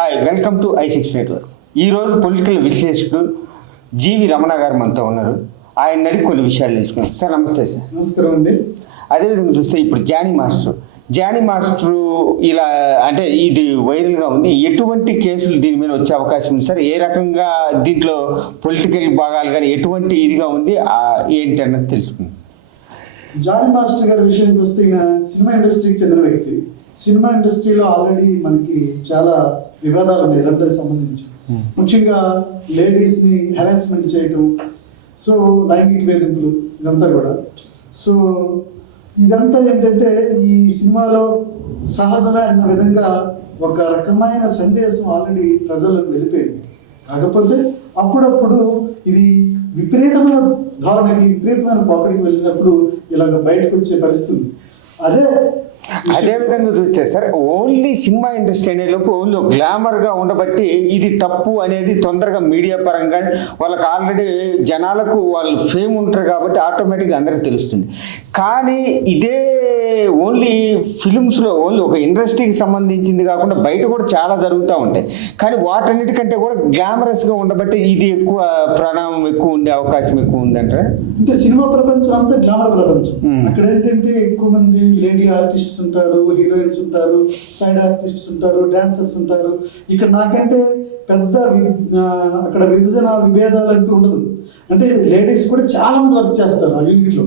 Hi, welcome to i6 network. ఈరోజు political విశ్లేషకుడు జీవి రమణ గారు మనతో ఉన్నారు. ఆయన అడిగి కొన్ని విషయాలు తెలుసుకున్నాం. సార్ నమస్తే. సార్ నమస్కారం అండి. అదేవిధంగా చూస్తే ఇప్పుడు జానీ మాస్టర్ ఇలా అంటే ఇది వైరల్గా ఉంది. ఎటువంటి కేసులు దీని మీద వచ్చే అవకాశం ఉంది సార్? ఏ రకంగా దీంట్లో పొలిటికల్ భాగాలు కానీ ఎటువంటి ఇదిగా ఉంది ఏంటి అన్నది తెలుసుకుందాం. జానీ మాస్టర్ గారి విషయానికి వస్తే ఈయన సినిమా ఇండస్ట్రీకి చెందిన వ్యక్తి. సినిమా ఇండస్ట్రీలో ఆల్రెడీ మనకి చాలా వివాదాలు ఉన్నాయి ఇలాంటికి సంబంధించి. ముఖ్యంగా లేడీస్ని హెరాస్మెంట్ చేయటం, సో లైంగిక వేధింపులు, ఇదంతా కూడా. సో ఇదంతా ఏంటంటే ఈ సినిమాలో సహజమే అన్న విధంగా ఒక రకమైన సందేశం ఆల్రెడీ ప్రజలకు వెళ్ళిపోయింది. కాకపోతే అప్పుడప్పుడు ఇది విపరీతమైన ధోరణికి, విపరీతమైన పోకడికి వెళ్ళినప్పుడు ఇలాగ బయటకు వచ్చే పరిస్థితి. అదే విధంగా చూస్తే సార్, ఓన్లీ సినిమా ఇండస్ట్రీ అనేలోపు ఓన్లీ గ్లామర్గా ఉండబట్టి ఇది తప్పు అనేది తొందరగా మీడియా పరంగా వాళ్ళకి ఆల్రెడీ జనాలకు వాళ్ళు ఫేమ్ ఉంటారు కాబట్టి ఆటోమేటిక్గా అందరికీ తెలుస్తుంది. కానీ ఇదే ఓన్లీ ఫిలిమ్స్లో ఓన్లీ ఒక ఇండస్ట్రీకి సంబంధించింది కాకుండా బయట కూడా చాలా జరుగుతూ ఉంటాయి. కానీ వాటన్నిటికంటే కూడా గ్లామరస్గా ఉండబట్టి ఇది ఎక్కువ ప్రణామం ఎక్కువ ఉండే అవకాశం ఎక్కువ ఉందంటే. అంటే సినిమా ప్రపంచం అంతా గ్లామర్ ప్రపంచం. అక్కడ ఏంటంటే ఎక్కువ మంది లేడీ ఆర్టిస్ట్స్ ఉంటారు, హీరోయిన్స్ ఉంటారు, సైడ్ ఆర్టిస్ట్స్ ఉంటారు, డాన్సర్స్ ఉంటారు. ఇక్కడ నాకంటే పెద్ద అక్కడ విభేదాలు అంటూ ఉండదు. అంటే లేడీస్ కూడా చాలా మంది వర్క్ చేస్తారు ఆ యూనిట్ లో.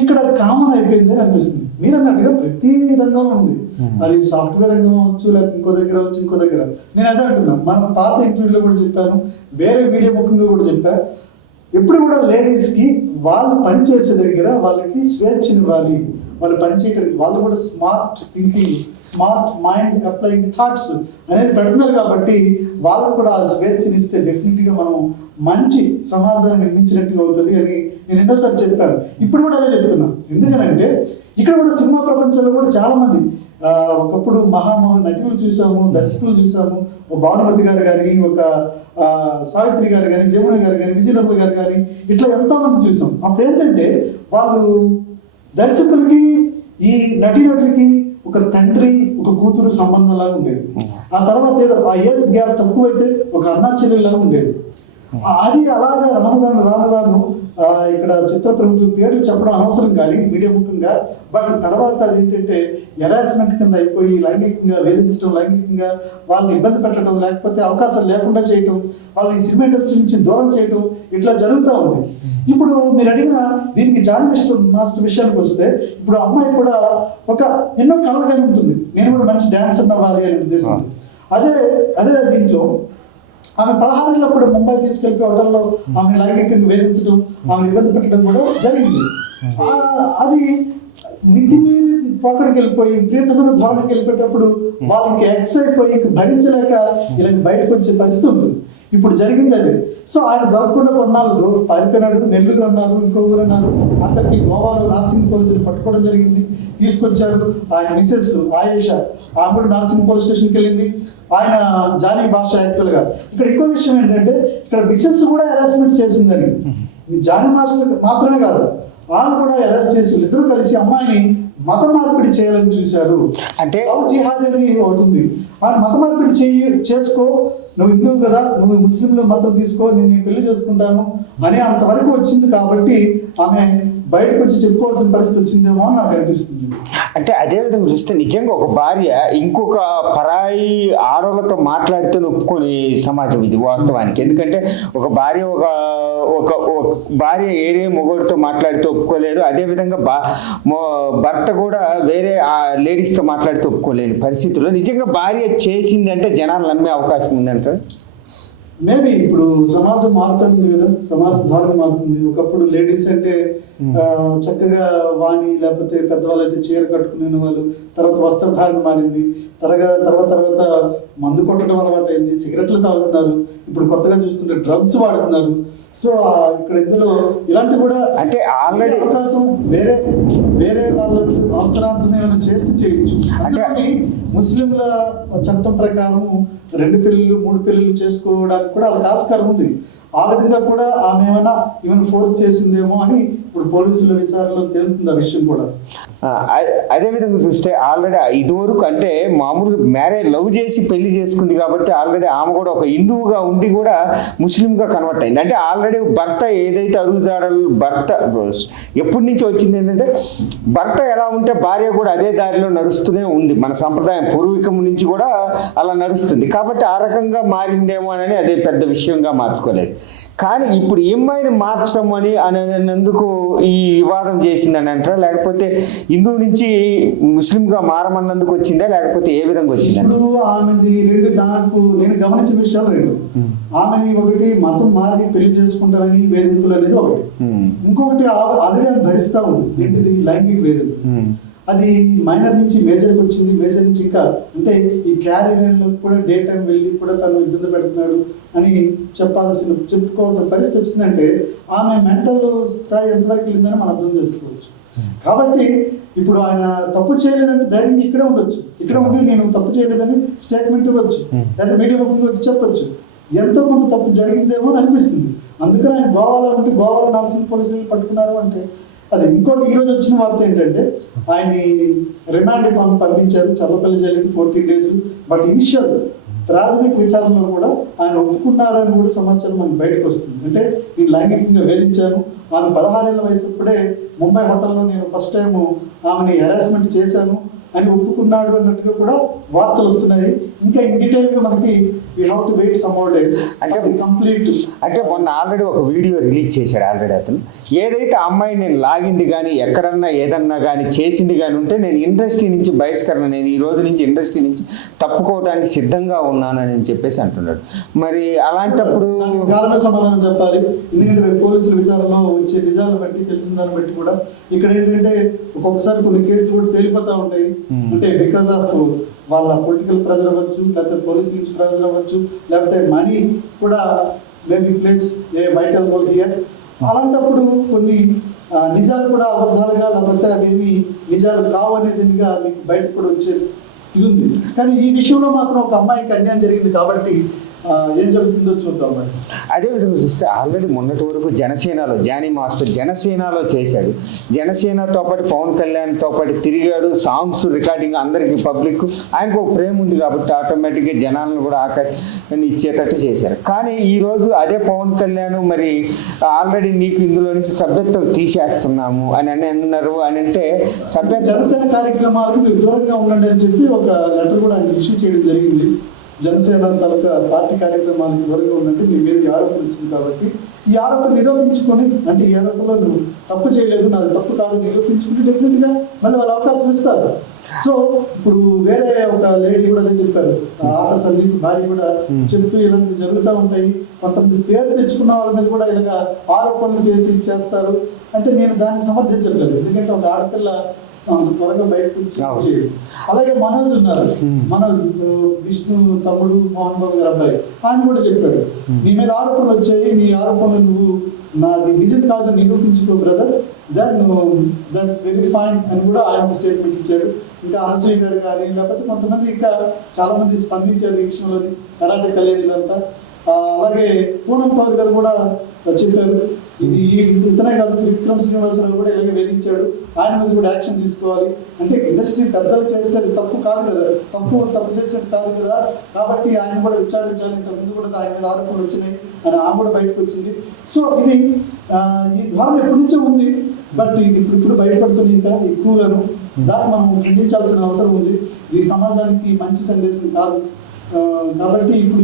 ఇక్కడ కామన్ అయిపోయింది అని అనిపిస్తుంది. మీరు అన్నట్టుగా ప్రతి రంగంలో ఉంది. అది సాఫ్ట్వేర్ రంగం అవచ్చు, లేకపోతే ఇంకో దగ్గర అవచ్చు, ఇంకో దగ్గర. నేను అదే అంటున్నా, మన పాత ఇంటర్వ్యూలో కూడా చెప్పాను, వేరే మీడియా ముఖ్యంగా కూడా చెప్పా, ఎప్పుడు కూడా లేడీస్కి వాళ్ళు పనిచేసే దగ్గర వాళ్ళకి స్వేచ్ఛనివ్వాలి. వాళ్ళు పనిచేయడానికి వాళ్ళు కూడా smart thinking, smart mind applying thoughts అనేది పెడుతున్నారు. కాబట్టి వాళ్ళకు కూడా ఆ స్వేచ్ఛనిస్తే డెఫినెట్గా మనం మంచి సమాజాన్ని నిర్మించినట్టుగా అవుతుంది అని నేను ఎన్నోసార్లు చెప్పాను. ఇప్పుడు కూడా అదే చెప్తున్నా. ఎందుకనంటే ఇక్కడ కూడా సినిమా ప్రపంచంలో కూడా చాలా మంది ఒకప్పుడు నటులు చూసాము, దర్శకులు చూసాము. ఒక భానుమతి గారు కానీ, ఒక సావిత్రి గారు కానీ, జమున గారు కానీ, విజయనగర్ గారు కానీ, ఇట్లా ఎంతో మంది చూసాం. అప్పుడు ఏంటంటే వాళ్ళు దర్శకులకి ఈ నటులకి ఒక తండ్రి ఒక కూతురు సంబంధం లాగా ఉండేది. ఆ తర్వాత ఏదో ఆ ఏజ్ గ్యాప్ తక్కువైతే ఒక అన్నా చెల్లెల్లాగా ఉండేది. అది అలాగా రాను ఇక్కడ చిత్ర ప్రముఖుల పేర్లు చెప్పడం అనవసరం కానీ మీడియా ముఖ్యంగా. బట్ తర్వాత అదేంటంటే హెరాస్మెంట్ కింద అయిపోయి లైంగికంగా వేధించడం, లైంగికంగా వాళ్ళని ఇబ్బంది పెట్టడం, లేకపోతే అవకాశాలు లేకుండా చేయటం, వాళ్ళని సినిమా ఇండస్ట్రీ నుంచి దూరం చేయటం, ఇట్లా జరుగుతూ ఉంది. ఇప్పుడు మీరు అడిగిన దీనికి జానీ మాస్టర్ విషయానికి వస్తే, ఇప్పుడు అమ్మాయి కూడా ఒక ఎన్నో కళలుగానే ఉంటుంది. నేను కూడా మంచి డాన్సర్ అవ్వాలి అనే ఉద్దేశం. అదే దీంట్లో ఆమె 16 ఏళ్ళప్పుడు ముంబై తీసుకెళ్ళి హోటల్లో ఆమె లైంగికంగా వేధించడం, ఆమె ఇబ్బంది పెట్టడం కూడా జరిగింది. అది మితిమీరి పోకడికి వెళ్ళిపోయి విపరీతమైన ధోరణికి వెళ్ళిపోయేటప్పుడు వాళ్ళకి ఎక్స్ అయిపోయి భరించలేక ఇలా బయటకు వచ్చే పరిస్థితి ఉంటుంది. ఇప్పుడు జరిగింది అదే. సో ఆయన దొరకకుండా కొన్నాళ్ళు పారిపోయినాడు. నెల్లూరు అన్నారు, ఇంకో ఊరు అన్నారు. అక్కడికి గోవాలో నార్సింగ్ పోలీసులు పట్టుకోవడం జరిగింది, తీసుకొచ్చారు. ఆయన మిసెస్ ఆయేషా, ఆమె కూడా నార్సింగ్ పోలీస్ స్టేషన్కి వెళ్ళింది. ఆయన జానీ భాష యాక్చువల్గా. ఇక్కడ ఇంకో విషయం ఏంటంటే, ఇక్కడ మిసెస్ కూడా హెరాస్మెంట్ చేసిందని. జానీ మాస్టర్ మాత్రమే కాదు, ఆమె కూడా అరెస్ట్ చేసి ఇద్దరు కలిసి అమ్మాయిని మత మార్పిడి చేయాలని చూశారు. అంటే జిహాద్ అని ఒకటి ఉంది. ఆ మత మార్పిడి చేసుకో, నువ్వు హిందువు కదా, నువ్వు ముస్లింలు మతం తీసుకో, నేను పెళ్లి చేసుకుంటాను అని అంతవరకు వచ్చింది. కాబట్టి ఆమె బయటకు వచ్చి చెప్పుకోవాల్సిన పరిస్థితి వచ్చిందేమో అని నాకు అనిపిస్తుంది. అంటే అదే విధంగా చూస్తే నిజంగా ఒక భార్య ఇంకొక పరాయి ఆడవాళ్ళతో మాట్లాడితే ఒప్పుకొని సమాజం ఇది వాస్తవానికి. ఎందుకంటే ఒక భార్య ఒక భార్య ఏరే మొగోడితో మాట్లాడితే ఒప్పుకోలేరు. అదేవిధంగా భర్త కూడా వేరే లేడీస్తో మాట్లాడితే ఒప్పుకోలేని పరిస్థితుల్లో నిజంగా భార్య చేసిందంటే జనాలు నమ్మే అవకాశం ఉందంటే మేబీ ఇప్పుడు సమాజం మారుతుంది కదా, సమాజ ధోరణి మారుతుంది. ఒకప్పుడు లేడీస్ అంటే చక్కగా వాణి లేకపోతే పెద్దవాళ్ళు అయితే చీర కట్టుకునే వాళ్ళు. తర్వాత వస్త్రధారణ మారింది. తర్వాత మందు కొట్టడం అలవాటు అయింది, సిగరెట్లు తాగుతున్నారు. ఇప్పుడు కొత్తగా చూస్తుంటే డ్రగ్స్ వాడుతున్నారు. సో ఇక్కడ ఇందులో ఇలాంటి కూడా అంటే ఆల్రెడీ అవకాశం వేరే వాళ్ళకి అవసరార్థం ఏమైనా చేస్తే చేయొచ్చు. అంటే ముస్లింల చట్టం ప్రకారం 2 పెళ్ళిళ్ళు 3 పెళ్ళిళ్ళు చేసుకోవడానికి కూడా వాళ్ళకి ఆస్కారం ఉంది. ఆ విధంగా కూడా ఆమె ఏమైనా ఫోర్స్ చేసిందేమో అని ఇప్పుడు పోలీసుల విచారణలో తేలుతుంది ఆ విషయం కూడా. అదే విధంగా చూస్తే ఆల్రెడీ ఇదివరకు అంటే మామూలుగా లవ్ చేసి పెళ్లి చేసుకుంది కాబట్టి ఆల్రెడీ ఆమె కూడా ఒక హిందువుగా ఉండి కూడా ముస్లింగా కన్వర్ట్ అయింది. అంటే ఆల్రెడీ భర్త ఏదైతే అడుగుజాడలు భర్త ఎప్పటి నుంచి వచ్చింది ఏంటంటే భర్త ఎలా ఉంటే భార్య కూడా అదే దారిలో నడుస్తూనే ఉంది. మన సంప్రదాయం పూర్వీకం నుంచి కూడా అలా నడుస్తుంది కాబట్టి ఆ రకంగా మారిందేమో అని అదే పెద్ద విషయంగా మార్చుకోలేదు. కానీ ఇప్పుడు ఈ అమ్మాయిని మార్చమని అనేందుకు ఈ వివాదం చేసిందని అంటారా, లేకపోతే హిందూ నుంచి ముస్లింగా మారమన్నందుకు వచ్చిందా, లేకపోతే ఏ విధంగా వచ్చిందా? ఇప్పుడు ఆమెది రెండు నేను గమనించిన విషయాలు రెండు. ఆమెని ఒకటి మతం మారి పెళ్లి చేసుకుంటారని వేధింపులు అనేది ఒకటి, ఇంకొకటి ఆల్రెడీ ఆమె భరిస్తా ఉంది ఏంటిది లైంగిక వేధింపు. అది మైనర్ నుంచి మేజర్కి వచ్చింది, మేజర్ నుంచి ఇంకా అంటే ఈ క్యారియర్లో కూడా డే టైం వెళ్ళి కూడా తను ఇబ్బంది పెడుతున్నాడు అని చెప్పుకోవాల్సిన పరిస్థితి వచ్చిందంటే ఆమె మెంటల్ స్థాయి ఎంతవరకు వెళ్ళిందని మనం అర్థం చేసుకోవచ్చు. కాబట్టి ఇప్పుడు ఆయన తప్పు చేయలేదంటే ధైర్యంగా ఇక్కడే ఉండొచ్చు, ఇక్కడ ఉండి నేను తప్పు చేయలేదని స్టేట్మెంట్ ఇవ్వచ్చు, లేదా మీడియా ముఖ్యంగా వచ్చి చెప్పొచ్చు. ఎంతో కొంత తప్పు జరిగిందేమో అని అనిపిస్తుంది. అందుకని ఆయన గోవాలో ఉంటే గోవాలో నర్సింగ్ పోలీసులు పట్టుకున్నారు అంటే అది. ఇంకోటి ఈరోజు వచ్చిన వార్త ఏంటంటే ఆయన్ని రిమాండ్ పంపించారు చల్లపల్లి జైలుకి 14 days. బట్ ఇనిషియల్ ప్రాథమిక విచారణలో కూడా ఆయన ఒప్పుకున్నారని కూడా సమాచారం మనకు బయటకు వస్తుంది. అంటే నేను లైంగికంగా వేధించాను, ఆమె 16 ఏళ్ల వయసు అప్పుడే ముంబై హోటల్లో నేను ఫస్ట్ టైం ఆమెని హెరాస్మెంట్ చేశాను అని ఒప్పుకున్నాడు అన్నట్టుగా కూడా వార్తలు వస్తున్నాయి. ఇంకా ఇన్ డీటెయిల్ గా మనకి we have to wait some more days అంటే కంప్లీట్. అంటే మొన్న ఆల్రెడీ ఒక వీడియో రిలీజ్ చేశాడు ఆల్రెడీ అతను. ఏదైతే అమ్మాయి నేను లాగింది కానీ ఎక్కడన్నా ఏదన్నా కానీ చేసింది కానీ ఉంటే నేను ఇండస్ట్రీ నుంచి బహిష్కరణ, నేను ఈ రోజు నుంచి ఇండస్ట్రీ నుంచి తప్పుకోవడానికి సిద్ధంగా ఉన్నానని చెప్పేసి అంటున్నాడు. మరి అలాంటప్పుడు కాలమే సమాధానం చెప్పాలి. ఎందుకంటే పోలీసుల విచారణలో వచ్చే నిజాలను బట్టి తెలిసిన దాన్ని బట్టి కూడా ఇక్కడ ఏంటంటే ఒక్కొక్కసారి కొన్ని కేసులు కూడా తేలిపోతూ ఉంటాయి. అంటే బికాస్ ఆఫ్ వాళ్ళ పొలిటికల్ ప్రెజర్ అవ్వచ్చు, లేకపోతే పోలీస్ నుంచి ప్రెజర్ అవ్వచ్చు, లేకపోతే మనీ కూడా maybe plays a vital role here. అలాంటప్పుడు కొన్ని నిజాలు కూడా అబద్ధాలుగా లేకపోతే అవేమి నిజాలు కావు అనేదిగా మీకు బయటకు కూడా వచ్చే ఇది ఉంది. కానీ ఈ విషయంలో మాత్రం ఒక అమ్మాయికి అన్యాయం జరిగింది కాబట్టి ఏం జరుగుతుందో చూద్దాం. అదేవిధంగా చూస్తే ఆల్రెడీ మొన్నటి వరకు జనసేనలో జానీ మాస్టర్ జనసేనలో చేశాడు. జనసేనతో పాటు పవన్ కళ్యాణ్తో పాటు తిరిగాడు, సాంగ్స్ రికార్డింగ్ అందరికీ పబ్లిక్ ఆయనకు ఒక ప్రేమ ఉంది కాబట్టి ఆటోమేటిక్గా జనాలను కూడా ఇచ్చేటట్టు చేశారు. కానీ ఈరోజు అదే పవన్ కళ్యాణ్ మరి ఆల్రెడీ నీకు ఇందులో నుంచి సభ్యత్వం తీసేస్తున్నాము అని అన్నారు. అని అంటే జనసేన కార్యక్రమాలకు మీరు దూరంగా ఉండండి అని చెప్పి ఒక లెటర్ కూడా ఆయన ఇష్యూ చేయడం జరిగింది. జనసేన తాలూకా పార్టీ కార్యక్రమాలకు దూరంగా ఉన్నట్టు మీ మీద ఆరోపణ వచ్చింది కాబట్టి ఈ ఆరోపణ నిరూపించుకొని, అంటే ఈ ఆరోపణలో నువ్వు తప్పు చేయలేదు, నాది తప్పు కాదు నిరూపించుకుంటే డెఫినెట్గా మళ్ళీ వాళ్ళు అవకాశం ఇస్తారు. సో ఇప్పుడు వేరే ఒక లేడీ కూడా అదే చెప్పారు, ఆట సందీప్ భార్య కూడా చెప్తూ ఇలాంటివి జరుగుతూ ఉంటాయి, కొంతమంది పేరు తెచ్చుకున్న వాళ్ళ మీద కూడా ఇలాగ ఆరోపణలు చేస్తారు అంటే నేను దాన్ని సమర్థించట్లేదు. ఎందుకంటే ఒక ఆడపిల్ల త్వరగా బయటకు వచ్చేది. అలాగే మనోజ్ ఉన్నారు, మనోజ్ విష్ణు తమ్ముడు మోహన్ బాబు గారు అబ్బాయి, ఆయన కూడా చెప్పాడు నీ మీద ఆరోపణలు వచ్చాయి, నీ ఆరోపణలు నువ్వు నాది నిజం కాదు నిరూపించుకో బ్రదర్, దట్స్ వెరీ ఫైన్ అని కూడా ఆయన స్టేట్మెంట్ ఇచ్చాడు. ఇంకా అనసూయ గారు కానీ లేకపోతే కొంతమంది ఇంకా చాలా మంది స్పందించారు ఈ విషయంలోని కరాటే కళ్యాణులంతా. అలాగే పూనం పవర్ గారు కూడా చెప్పారు ఇది ఇతనే కాదు విక్రమ్ శ్రీనివాసరావు కూడా ఇలాగే వేధించాడు, ఆయన మీద కూడా యాక్షన్ తీసుకోవాలి. అంటే ఇండస్ట్రీ పెద్దలు చేస్తే అది తప్పు కాదు కదా, తప్పు చేసేది కాదు కదా, కాబట్టి ఆయన కూడా విచారించాలి. ఇంతకుముందు కూడా ఆయన మీద ఆరోపణలు వచ్చినాయి అని ఆమె కూడా బయటకు వచ్చింది. సో ఇది ఈ ధోరణి ఎప్పటి నుంచో ఉంది, బట్ ఇది ఇప్పుడు బయటపడుతుంది ఇంకా ఎక్కువగాను. దాన్ని మనం ఖండించాల్సిన అవసరం ఉంది. ఈ సమాజానికి మంచి సందేశం కాదు. కాబట్టి ఇప్పుడు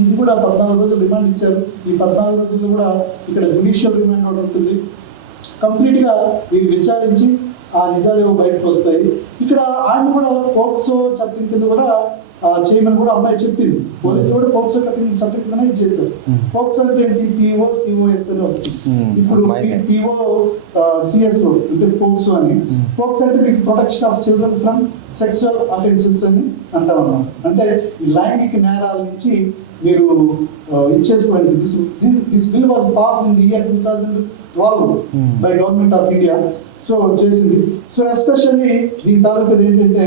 ఇది కూడా 14 రోజులు రిమాండ్ ఇచ్చారు. ఈ 14 రోజుల్లో కూడా ఇక్కడ జ్యుడిషియల్ రిమాండ్ ఒకటి ఉంటుంది. కంప్లీట్గా వీరు విచారించి ఆ నిజాలు ఏవో బయటకు వస్తాయి. ఇక్కడ ఆయన కూడా పోక్సో చట్టం కింద కూడా చేయమని కూడా అమ్మాయి చెప్పింది. పోలీసులు కూడా పోక్సో చట్టం కింద ఇది చేశారు. పోక్సో అంటే ఏంటి, పిఓ సిఓఎస్ అని వస్తుంది. ఇప్పుడు పిఓ సిఎస్ఓ అంటే పోక్సో అని. పోక్సో అంటే మీకు protection of children from sexual offences అని అంటాం అన్నమాట. అంటే ఈ లైంగిక నేరాల నుంచి మీరు ఇచ్చేసుకోండి. This bill was pass in the year 2012 by government of India. So చేసింది. సో ఎస్పెషల్లీ దీని తాలూకా ఏంటంటే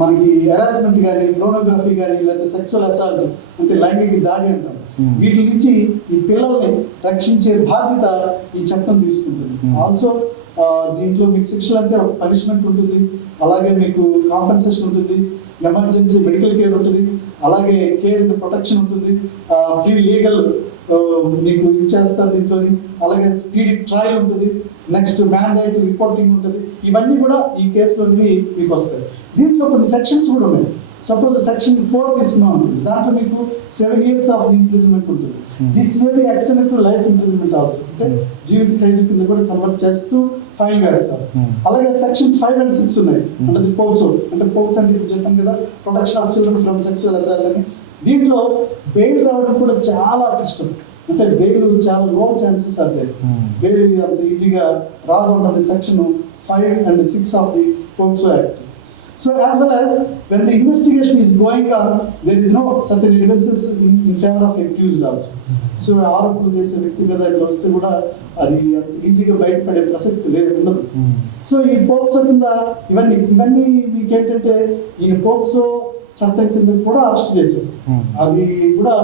మనకి హెరాస్మెంట్ కానీ, పోర్నోగ్రఫీ కానీ, లేకపోతే సెక్సువల్ అసాల్ట్ అంటే లైంగిక దాడి అంటారు, వీటి నుంచి ఈ పిల్లల్ని రక్షించే బాధ్యత ఈ చట్టం తీసుకుంటుంది. ఆల్సో దీంట్లో మీకు శిక్షలు అంటే ఒక పనిష్మెంట్ ఉంటుంది, అలాగే మీకు కాంపెన్సేషన్ ఉంటుంది, ఎమర్జెన్సీ మెడికల్ కేర్ ఉంటుంది, అలాగే కేర్ అండ్ ప్రొటెక్షన్ ఉంటుంది, ఫ్రీ లీగల్ మీకు ఇది చేస్తారు దీంట్లోని, అలాగే స్పీడ్ ట్రయల్ ఉంటుంది, నెక్స్ట్ మ్యాండేట్ రిపోర్టింగ్ ఉంటుంది. ఇవన్నీ కూడా ఈ కేసులోని మీకు వస్తాయి. దీంట్లో కొన్ని సెక్షన్స్ కూడా ఉన్నాయి. సపోజ్ సెక్షన్ 4 తీసుకున్నాం ఉంటుంది, దాంట్లో మీకు 7 years ఆఫ్ ఇంప్రిజన్మెంట్ ఉంటుంది. This may be extended to life imprisonment also, అంటే జీవిత ఖైదు కింద కూడా కన్వర్ట్ చేస్తూ ఫైన్ వేస్తారు. అలాగే సెక్షన్స్ 5 and 6 ఉన్నాయి, అంటే పోక్సో. అంటే పోక్సో అంటే ఇప్పుడు చెప్పాను కదా, protection of children from sexual assault అని. దీంట్లో బెయిల్ రావడం కూడా చాలా కష్టం, అంటే బెయిల్ చాలా లో ఛాన్సెస్ అదే. బెయిల్ అంత ఈజీగా రాదు ఉంటుంది section 5 and 6 of the POCSO act. So as well as when the investigation is going on, there is no certain evidences in favor of accused also. So ఆరోపణలు చేసే వ్యక్తి మీద ఇట్లా వస్తే కూడా అది అంత ఈజీగా బయటపడే ప్రసక్తి లేదు, ఉండదు. సో ఈ పోక్సో కింద ఇవన్నీ మీకు ఏంటంటే ఈయన పోక్సో చట్టం కింద కూడా అరెస్ట్ చేశారు, అది కూడా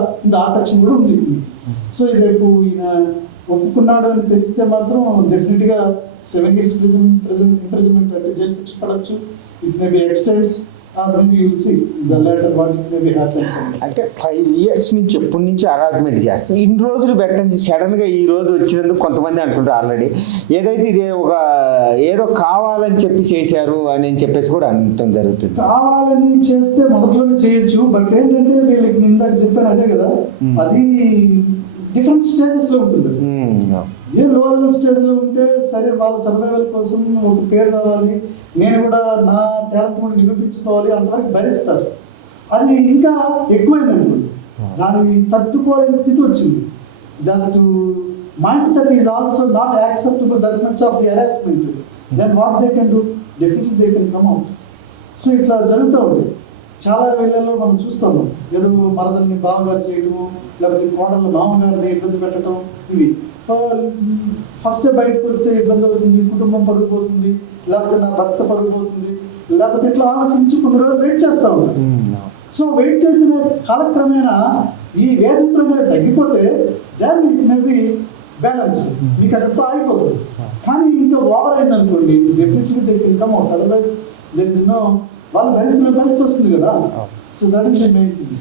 ఆ సెక్షన్ కూడా ఉంది. సో రేపు ఈయన ఒప్పుకున్నాడు అని తెలిస్తే మాత్రం డెఫినెట్ గా 7 years ఇంప్రిజన్మెంట్ అంటే జైలు శిక్ష పడవచ్చు. It may be extends or maybe you will see the later what it may be happens. అంటే 5 years నుంచి ఎప్పటి నుంచి అలాట్మెంట్ చేస్తాం, ఇన్ని రోజులు పెట్టండి, సడన్ గా ఈ రోజు వచ్చినందుకు కొంతమంది అంటుంటారు ఆల్రెడీ ఏదైతే ఇది ఏదో కావాలని చెప్పి చేశారు అని చెప్పేసి కూడా అనటం జరుగుతుంది. కావాలని చేస్తే మొదట్లోనే చేయొచ్చు, బట్ ఏంటంటే వీళ్ళకి ఇందాక చెప్పాను అదే కదా, అది డిఫరెంట్ స్టేజెస్ లో ఉంటుంది. ఏ లో లెవెల్ స్టేజ్ లో ఉంటే సరే వాళ్ళ సర్వైవల్ కోసం ఒక పేరు రావాలి, నేను కూడా నా టాలెంట్ కూడా నిరూపించుకోవాలి, అంతవరకు భరిస్తారు. అది ఇంకా ఎక్కువైంది అనుకోండి, దాన్ని తట్టుకోలేని స్థితి వచ్చింది. That mind set is also not acceptable that much of the harassment. Then what they can do, definitely they can come out. So ఇట్లా జరుగుతూ ఉంటాయి. చాలా వేళల్లో మనం చూస్తున్నాం, ఏదో మరదల్ని బావగారు చేయటము, లేకపోతే కోడళ్ళు మామగారిని ఇబ్బంది పెట్టడం, ఇవి ఫస్ట్ బయటకు వస్తే ఇబ్బంది అవుతుంది, కుటుంబం పరుగు పోతుంది, లేకపోతే నా భర్త పరుగు పోతుంది, లేకపోతే ఇట్లా ఆలోచించి కొన్ని రోజులు వెయిట్ చేస్తూ ఉంటారు. సో వెయిట్ చేసిన కాలక్రమేణా ఈ వేధింపుల మీద తగ్గిపోతే దాన్ని మేబీ బ్యాలెన్స్ మీకు అక్కడితో ఆగిపోతుంది. కానీ ఇంకా ఓవర్ అయింది అనుకోండి, definitely they can come out, otherwise there is no, వాళ్ళు భరించిన పరిస్థితి వస్తుంది కదా. So that is the main thing.